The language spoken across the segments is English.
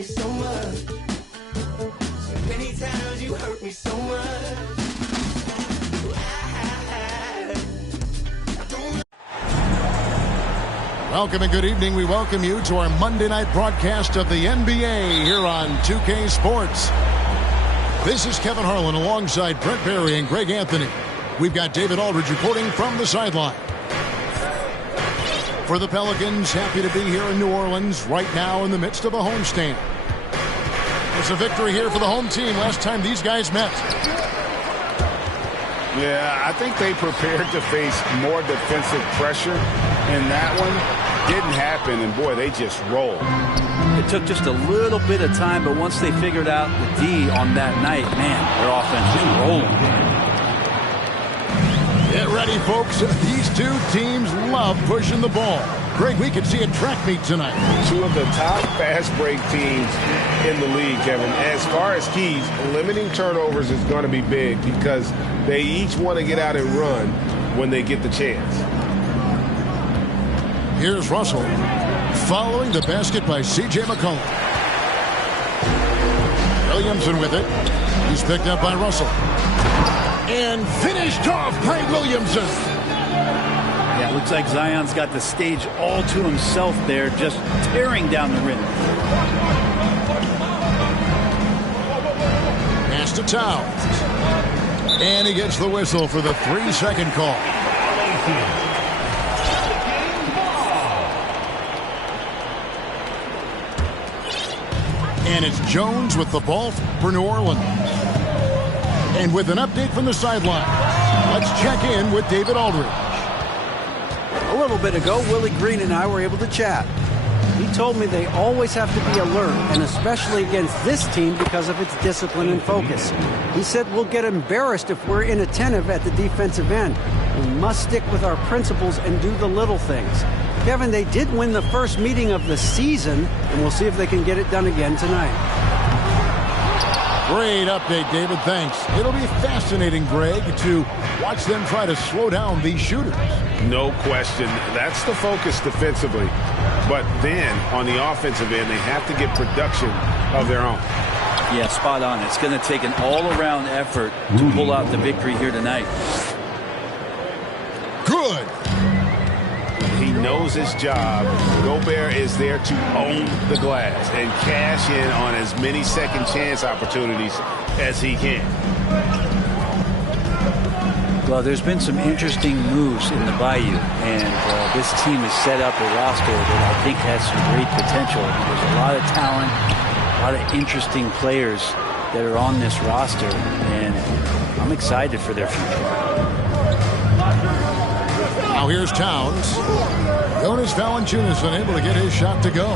me so much. So many times you hurt me so much. Welcome and good evening. We welcome you to our Monday night broadcast of the NBA here on 2K Sports. This is Kevin Harlan alongside Brent Barry and Greg Anthony. We've got David Aldridge reporting from the sideline. For the Pelicans, happy to be here in New Orleans right now in the midst of a homestand. It's a victory here for the home team last time these guys met. Yeah, I think they prepared to face more defensive pressure in that one. Didn't happen, and boy, they just rolled. It took just a little bit of time, but once they figured out the D on that night, man, their offense was rolling. Get ready, folks. These two teams love pushing the ball. Greg, we could see a track meet tonight. Two of the top fast break teams in the league, Kevin. As far as keys, limiting turnovers is going to be big because they each want to get out and run when they get the chance. Here's Russell following the basket by C.J. McCollum. Williamson with it. He's picked up by Russell. And finished off by Williamson. Yeah, it looks like Zion's got the stage all to himself there, just tearing down the rim. Pass to Towns. And he gets the whistle for the 3-second call. And it's Jones with the ball for New Orleans. And with an update from the sideline, let's check in with David Aldridge. A little bit ago, Willie Green and I were able to chat. He told me they always have to be alert, and especially against this team because of its discipline and focus. He said we'll get embarrassed if we're inattentive at the defensive end. We must stick with our principles and do the little things. Kevin, they did win the first meeting of the season, and we'll see if they can get it done again tonight. Great update, David. Thanks. It'll be fascinating, Greg, to watch them try to slow down these shooters. No question. That's the focus defensively. But then, on the offensive end, they have to get production of their own. Yeah, spot on. It's going to take an all-around effort to pull out the victory here tonight. Good. He knows his job. Gobert is there to own the glass and cash in on as many second chance opportunities as he can. Well, there's been some interesting moves in the Bayou, and this team has set up a roster that I think has some great potential. There's a lot of talent, a lot of interesting players that are on this roster, and I'm excited for their future. Now here's Towns. Jonas Valanciunas unable to get his shot to go.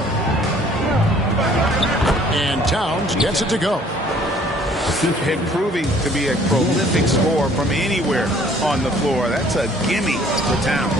And Towns gets it to go. Proving to be a prolific scorer from anywhere on the floor. That's a gimme for Towns.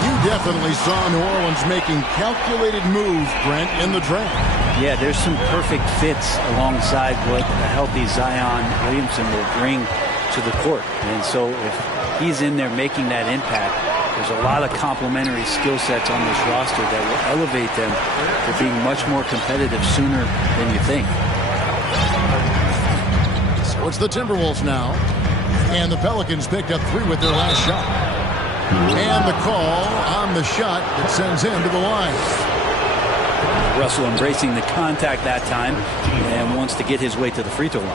You definitely saw New Orleans making calculated moves, Brent, in the draft. Yeah, there's some perfect fits alongside what a healthy Zion Williamson will bring to the court. And so if he's in there making that impact, there's a lot of complementary skill sets on this roster that will elevate them to being much more competitive sooner than you think. So it's the Timberwolves now. And the Pelicans picked up 3 with their last shot. And the call on the shot that sends him to the line. Russell embracing the contact that time and wants to get his way to the free throw line.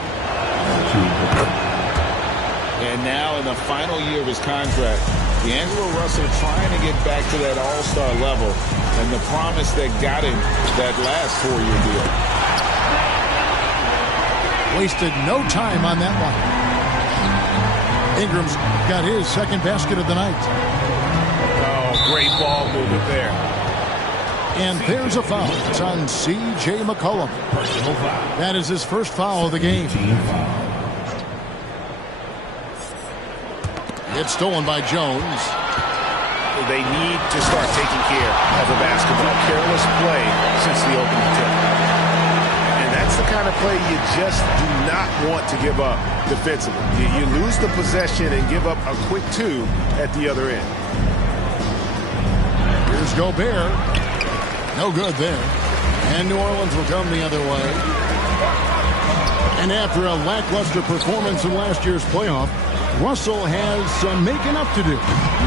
And now in the final year of his contract, D'Angelo Russell trying to get back to that all-star level and the promise that got him that last 4-year deal. Wasted no time on that one. Ingram's got his second basket of the night. Oh, great ball movement there. And there's a foul. It's on C.J. McCollum. That is his first foul of the game. It's stolen by Jones. They need to start taking care of the basketball. Careless play since the opening tip. And that's the kind of play you just do not want to give up defensively. You lose the possession and give up a quick 2 at the other end. Here's Gobert. No good there. And New Orleans will come the other way. And after a lackluster performance in last year's playoff, Russell has making up to do.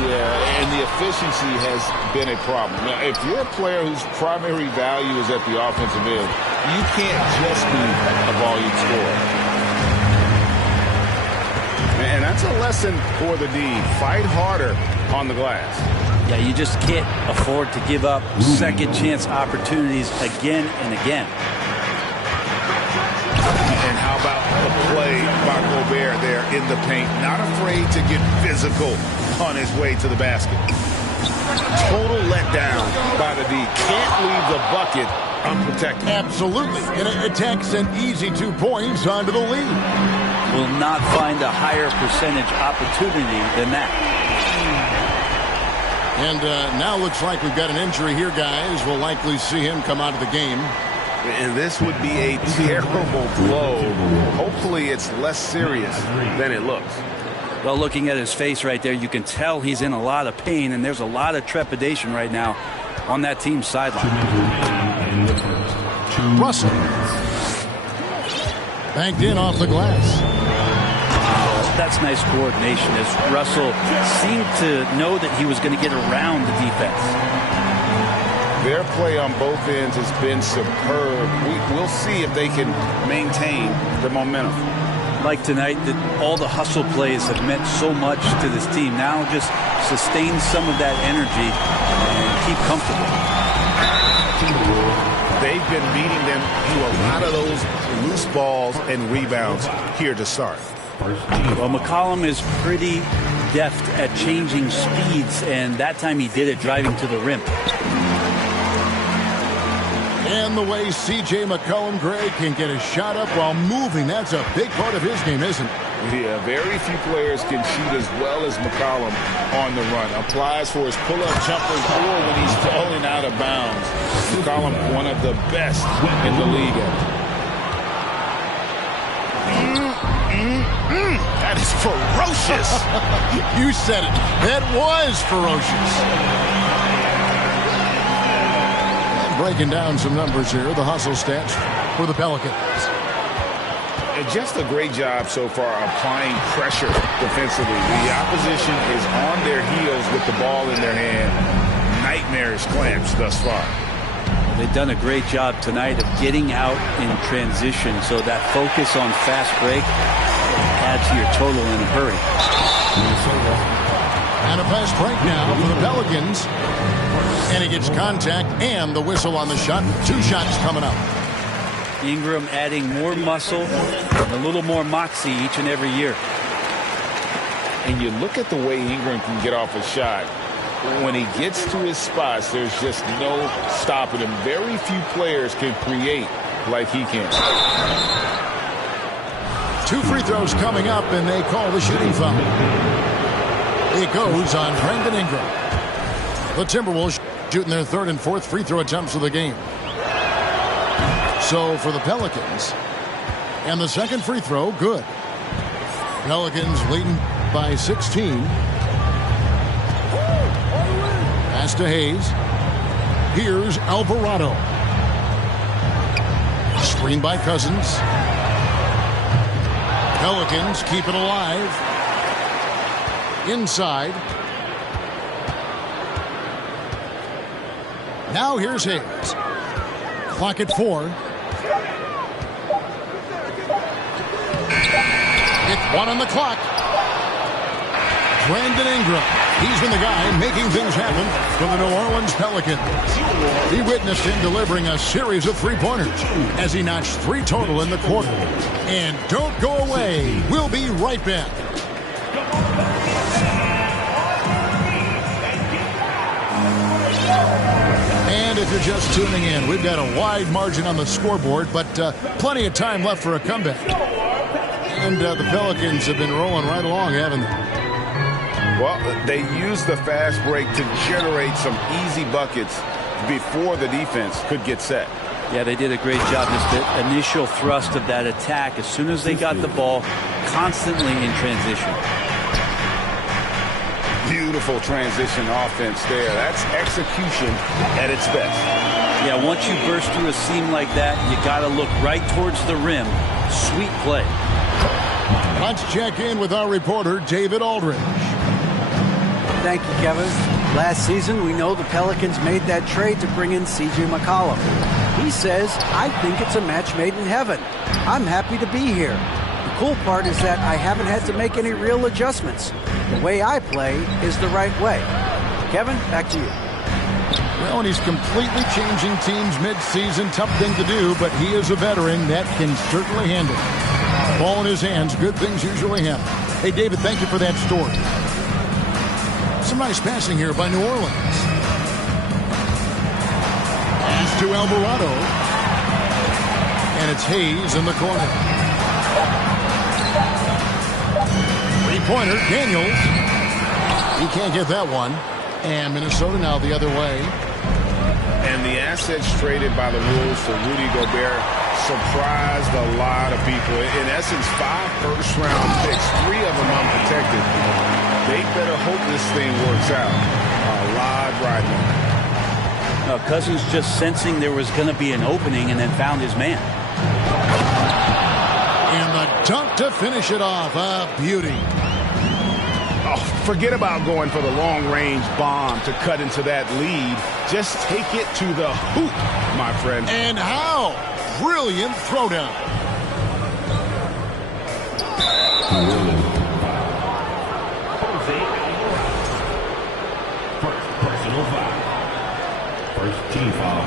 Yeah, and the efficiency has been a problem. Now, if you're a player whose primary value is at the offensive end, you can't just be a volume scorer. And that's a lesson for the D. Fight harder on the glass. Yeah, you just can't afford to give up second chance opportunities again and again. And how about the play by Gobert there in the paint? Not afraid to get physical on his way to the basket. Total letdown by the D. Can't leave the bucket unprotected. Absolutely. And it takes an easy 2 points onto the lead. Will not find a higher percentage opportunity than that. And now looks like we've got an injury here, guys. We'll likely see him come out of the game. And this would be a terrible blow. Hopefully it's less serious than it looks. Well, looking at his face right there, you can tell he's in a lot of pain, and there's a lot of trepidation right now on that team's sideline. Russell. Banked in off the glass. That's nice coordination as Russell seemed to know that he was going to get around the defense. Their play on both ends has been superb. We'll see if they can maintain the momentum. Like tonight, all the hustle plays have meant so much to this team. Now just sustain some of that energy and keep comfortable. They've been beating them to a lot of those loose balls and rebounds here to start. Well, McCollum is pretty deft at changing speeds, and that time he did it driving to the rim. And the way C.J. McCollum, Greg, can get a shot up while moving, that's a big part of his game, isn't it? Yeah, very few players can shoot as well as McCollum on the run. Applies for his pull-up jumpers or when he's falling out of bounds. McCollum, one of the best in the league at it. That is ferocious. You said it. That was ferocious. Breaking down some numbers here, the hustle stats for the Pelicans. Just a great job so far applying pressure defensively. The opposition is on their heels with the ball in their hand. Nightmarish clamps thus far. They've done a great job tonight of getting out in transition, so that focus on fast break adds to your total in a hurry. And a fast break now for the Pelicans. And he gets contact and the whistle on the shot. 2 shots coming up. Ingram adding more muscle, a little more moxie each and every year. And you look at the way Ingram can get off a shot. When he gets to his spots, there's just no stopping him. Very few players can create like he can. 2 free throws coming up, and they call the shooting foul. It goes on Brandon Ingram. The Timberwolves shooting their 3rd and 4th free throw attempts of the game. So for the Pelicans, and the 2nd free throw, good. Pelicans leading by 16. Pass to Hayes. Here's Alvarado. Screen by Cousins. Pelicans keep it alive. Inside. Now here's Hayes. Clock at 4. It's 1 on the clock. Brandon Ingram. He's been the guy making things happen for the New Orleans Pelicans. He witnessed him delivering a series of 3-pointers as he notched 3 total in the quarter. And don't go away. We'll be right back. And if you're just tuning in, we've got a wide margin on the scoreboard, but plenty of time left for a comeback. And the Pelicans have been rolling right along, haven't they? Well, they used the fast break to generate some easy buckets before the defense could get set. Yeah, they did a great job. Just the initial thrust of that attack, as soon as they got the ball, constantly in transition. Beautiful transition offense there. That's execution at its best. Yeah, once you burst through a seam like that, you got to look right towards the rim. Sweet play. Let's check in with our reporter, David Aldridge. Thank you, Kevin. Last season, we know the Pelicans made that trade to bring in C.J. McCollum. He says, I think it's a match made in heaven. I'm happy to be here. The cool part is that I haven't had to make any real adjustments. The way I play is the right way. Kevin, back to you. Well, and he's completely changing teams mid-season. Tough thing to do, but he is a veteran that can certainly handle it. Ball in his hands, good things usually happen. Hey, David, thank you for that story. Some nice passing here by New Orleans. Pass to Alvarado. And it's Hayes in the corner. Three-pointer, Daniels. He can't get that one. And Minnesota now the other way. And the assets traded by the Wolves for Rudy Gobert surprised a lot of people. In essence, 5 first-round picks, 3 of them unprotected. They better hope this thing works out. A lot riding on it. Cousins just sensing there was going to be an opening and then found his man. And the dunk to finish it off. A beauty. Oh, forget about going for the long-range bomb to cut into that lead. Just take it to the hoop, my friend. And how? Brilliant throwdown. First personal foul. First team foul.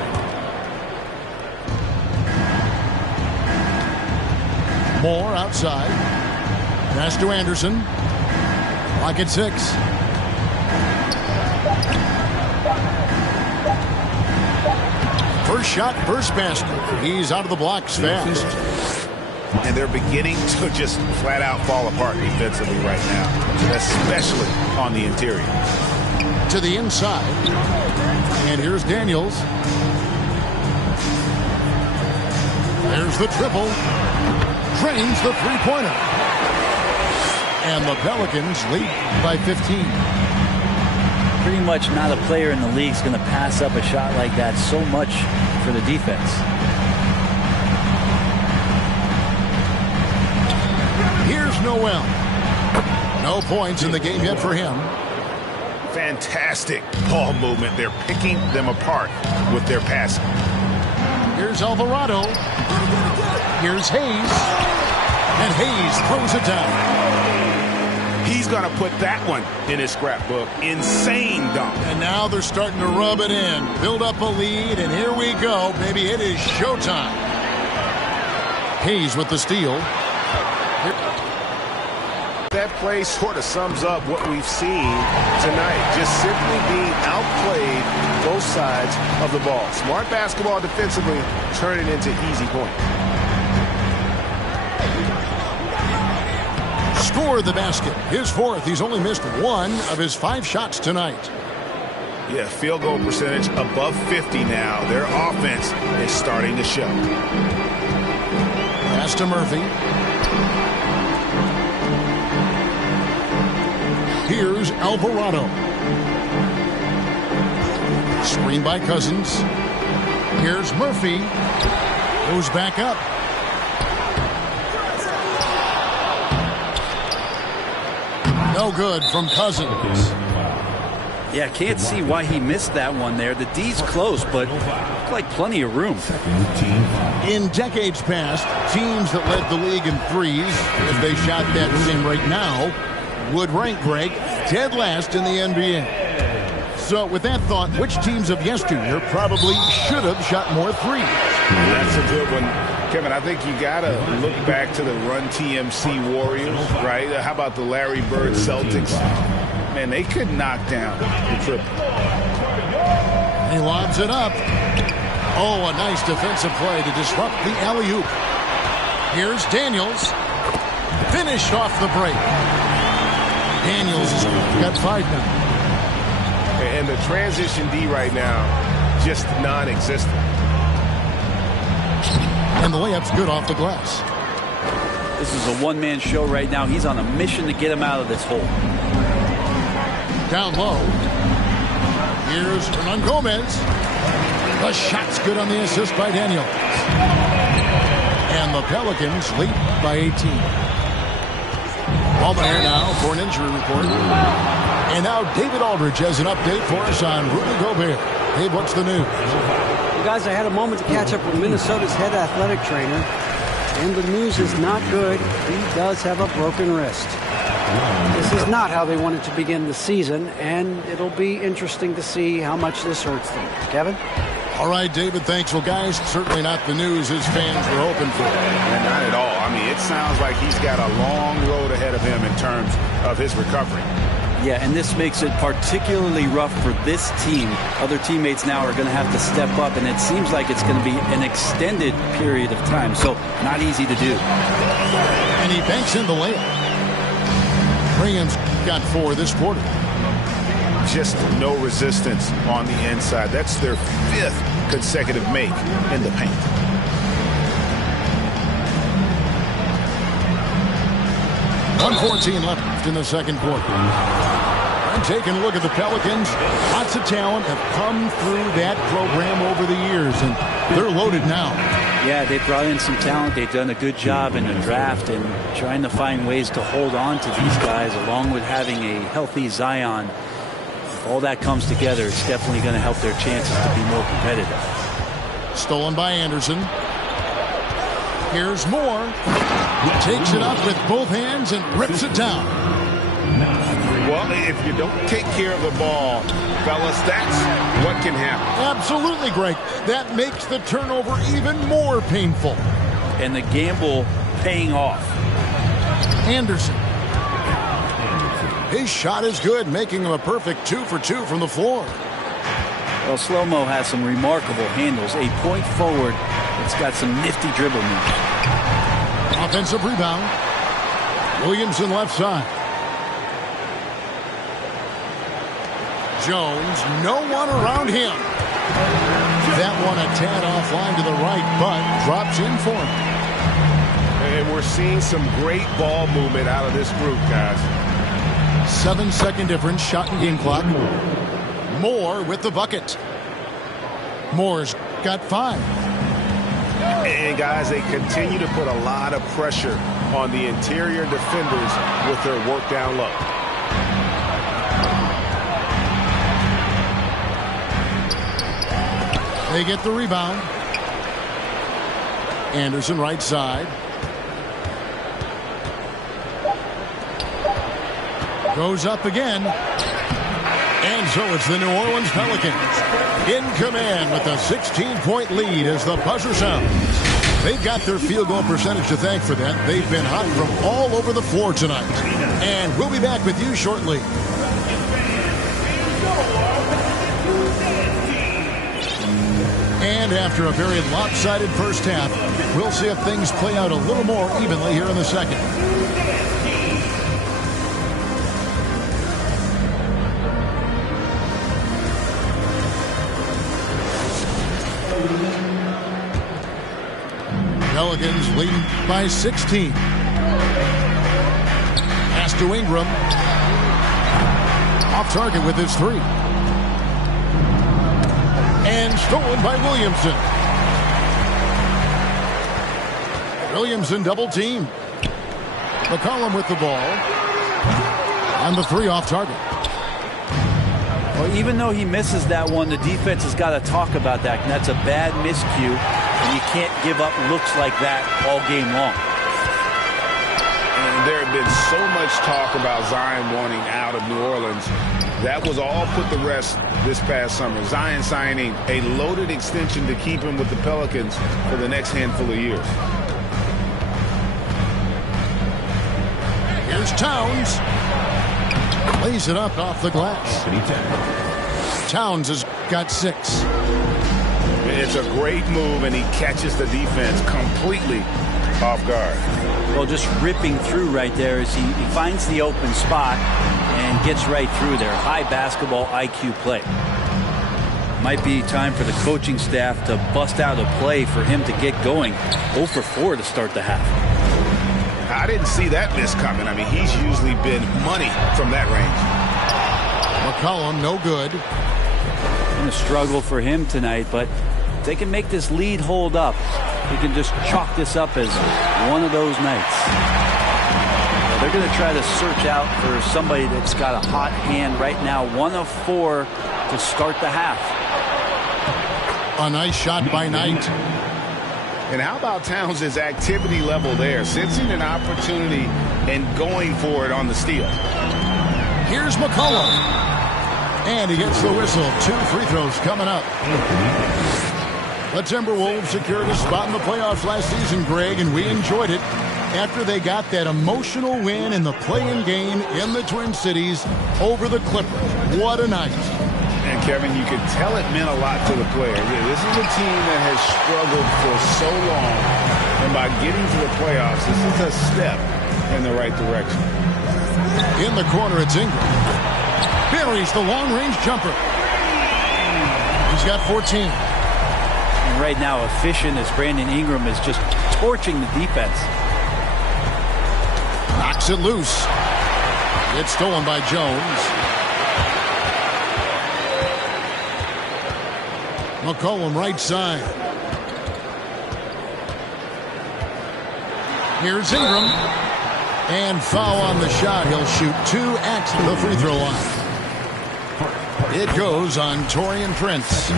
Moore outside. Pass to Anderson. Lock at 6. First shot, first basket. He's out of the blocks fast. And they're beginning to just flat out fall apart defensively right now, especially on the interior. To the inside. And here's Daniels. There's the triple. Drains the three-pointer. And the Pelicans lead by 15. Pretty much not a player in the league is going to pass up a shot like that so much for the defense. Here's Noel. No points in the game yet for him. Fantastic ball movement. They're picking them apart with their passing. Here's Alvarado. Here's Hayes. And Hayes throws it down. He's going to put that one in his scrapbook. Insane dunk. And now they're starting to rub it in. Build up a lead, and here we go. Baby, it is showtime. Hayes with the steal. That play sort of sums up what we've seen tonight. Just simply being outplayed both sides of the ball. Smart basketball defensively, turning into easy points. Score the basket. His 4th. He's only missed 1 of his 5 shots tonight. Yeah, field goal percentage above 50 now. Their offense is starting to show. Pass to Murphy. Here's Alvarado. Screen by Cousins. Here's Murphy. Goes back up. No good from Cousins. Yeah, can't see why he missed that one there. The D's close, but looked like plenty of room. In decades past, teams that led the league in threes, if they shot that same rate now, would rank, Greg, dead last in the NBA. So with that thought, which teams of yesteryear probably should have shot more threes? That's a good one. Kevin, I think you got to look back to the Run TMC Warriors, right? How about the Larry Bird Celtics? Man, they could knock down the triple. He lobs it up. Oh, a nice defensive play to disrupt the alley-oop. Here's Daniels. Finished off the break. Daniels has got 5 now. And the transition D right now, just non-existent. And the layup's good off the glass. This is a one-man show right now. He's on a mission to get him out of this hole. Down low. Here's Hernan Gomez. The shot's good on the assist by Daniels. And the Pelicans lead by 18. Moment here now for an injury report. And now David Aldridge has an update for us on Rudy Gobert. Dave, what's the news? Well, guys, I had a moment to catch up with Minnesota's head athletic trainer, and the news is not good. He does have a broken wrist. This is not how they wanted to begin the season, and it'll be interesting to see how much this hurts them. Kevin? All right, David, thanks. Well, guys, certainly not the news his fans were hoping for. And not at all. I mean, it sounds like he's got a long road ahead of him in terms of his recovery. Yeah, and this makes it particularly rough for this team. Other teammates now are going to have to step up, and it seems like it's going to be an extended period of time, so not easy to do. And he banks in the layup. Williams got 4 this quarter. Just no resistance on the inside. That's their 5th consecutive make in the paint. .114 left in the second quarter. And taking a look at the Pelicans, lots of talent have come through that program over the years, and they're loaded now. Yeah, they brought in some talent. They've done a good job in the draft and trying to find ways to hold on to these guys, along with having a healthy Zion. If all that comes together, it's definitely going to help their chances to be more competitive. Stolen by Anderson. Here's Moore. He takes it up with both hands and rips it down. Well, if you don't take care of the ball, fellas, that's what can happen. Absolutely, Greg. That makes the turnover even more painful. And the gamble paying off. Anderson. His shot is good, making him a perfect 2 for 2 from the floor. Well, Slow-Mo has some remarkable handles. A point forward. It's got some nifty dribble moves. Offensive rebound. Williamson left side. Jones, no one around him. That one a tad offline to the right, but drops in for him. And we're seeing some great ball movement out of this group, guys. 7-second difference, shot and game clock. Moore with the bucket. Moore's got 5. And guys, they continue to put a lot of pressure on the interior defenders with their work down low. They get the rebound. Anderson right side. Goes up again. And so it's the New Orleans Pelicans in command with a 16-point lead as the buzzer sounds. They've got their field goal percentage to thank for that. They've been hot from all over the floor tonight. And we'll be back with you shortly. And after a very lopsided first half, we'll see if things play out a little more evenly here in the second. Pelicans leading by 16. Pass to Ingram. Off target with his 3. And stolen by Williamson. Williamson double team. McCollum with the ball. On the 3 off target. Well, even though he misses that one, the defense has got to talk about that. And that's a bad miscue. And you can't give up looks like that all game long. And there had been so much talk about Zion wanting out of New Orleans. That was all put to rest this past summer. Zion signing a loaded extension to keep him with the Pelicans for the next handful of years. Here's Towns. Lays it up off the glass. Towns has got 6. It's a great move, and he catches the defense completely off guard. Well, just ripping through right there as he finds the open spot and gets right through there. High basketball IQ play. Might be time for the coaching staff to bust out a play for him to get going. 0 for 4 to start the half. I didn't see that miss coming. I mean, he's usually been money from that range. McCollum, no good. been a struggle for him tonight, but if they can make this lead hold up, they can just chalk this up as one of those nights. They're going to try to search out for somebody that's got a hot hand right now. 1 of 4 to start the half. A nice shot by Knight. And how about Towns' activity level there, sensing an opportunity and going for it on the steal. Here's McCollum. And he gets the whistle. 2 free throws coming up. The Timberwolves secured a spot in the playoffs last season, Greg, and we enjoyed it after they got that emotional win in the play-in game in the Twin Cities over the Clippers. What a night. And Kevin, you could tell it meant a lot to the players. This is a team that has struggled for so long, and by getting to the playoffs, this is a step in the right direction. In the corner, it's Ingram. Buries the long-range jumper. He's got 14. And right now, efficient as Brandon Ingram is just torching the defense. Knocks it loose. It's stolen by Jones. McCollum right side. Here's Ingram. And foul on the shot. He'll shoot 2 at the free throw line. It goes on Taurean Prince.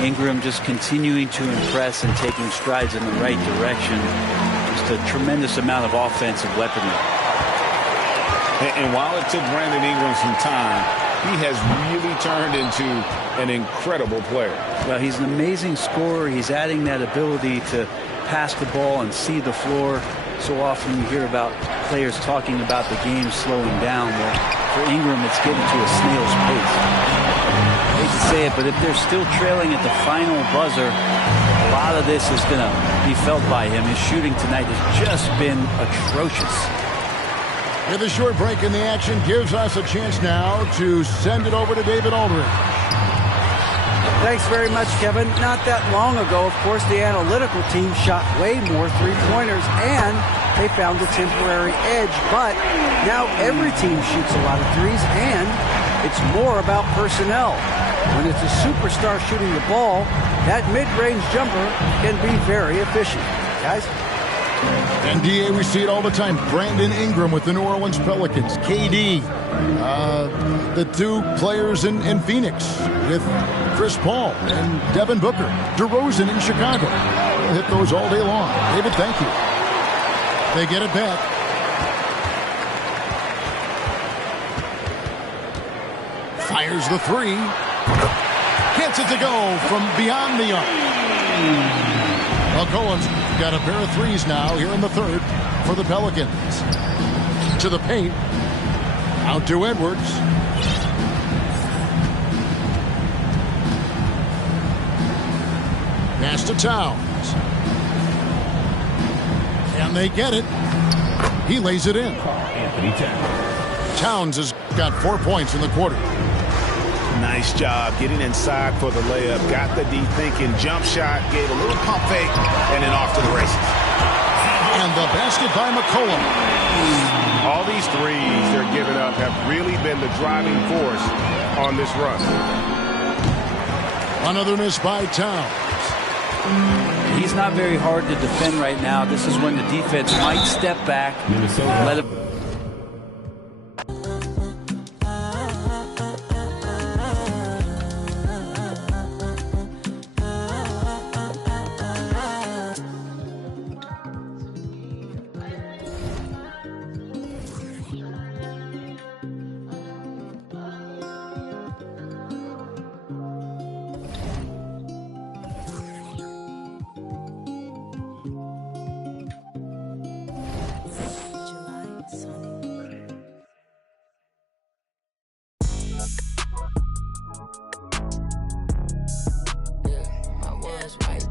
Ingram just continuing to impress and taking strides in the right direction. Just a tremendous amount of offensive weaponry. And while it took Brandon Ingram some time, he has really turned into an incredible player. Well, he's an amazing scorer. He's adding that ability to pass the ball and see the floor. So often you hear about players talking about the game slowing down. Well, for Ingram, it's getting to a snail's pace. I hate to say it, but if they're still trailing at the final buzzer, a lot of this is going to be felt by him. His shooting tonight has just been atrocious. With a short break in the action gives us a chance now to send it over to David Aldridge. Thanks very much, Kevin. Not that long ago, of course, the analytical team shot way more three-pointers, and they found a temporary edge. But now every team shoots a lot of threes, and it's more about personnel. When it's a superstar shooting the ball, that mid-range jumper can be very efficient. Guys? And DA, we see it all the time. Brandon Ingram with the New Orleans Pelicans. KD, the 2 players in Phoenix with Chris Paul and Devin Booker. DeRozan in Chicago. We'll hit those all day long. David, thank you. They get it back. Fires the 3. Gets it to go from beyond the arc. McCollum's got a pair of 3s now here in the 3rd for the Pelicans. To the paint. Out to Edwards. Pass to Towns. Can they get it? He lays it in. Towns has got 4 points in the quarter. Nice job getting inside for the layup. Got the deep thinking jump shot, gave a little pump fake, and then off to the races. And the basket by McCollum. All these threes they're giving up have really been the driving force on this run. Another miss by Towns. He's not very hard to defend right now. This is when the defense might step back, let him. Yeah, I was right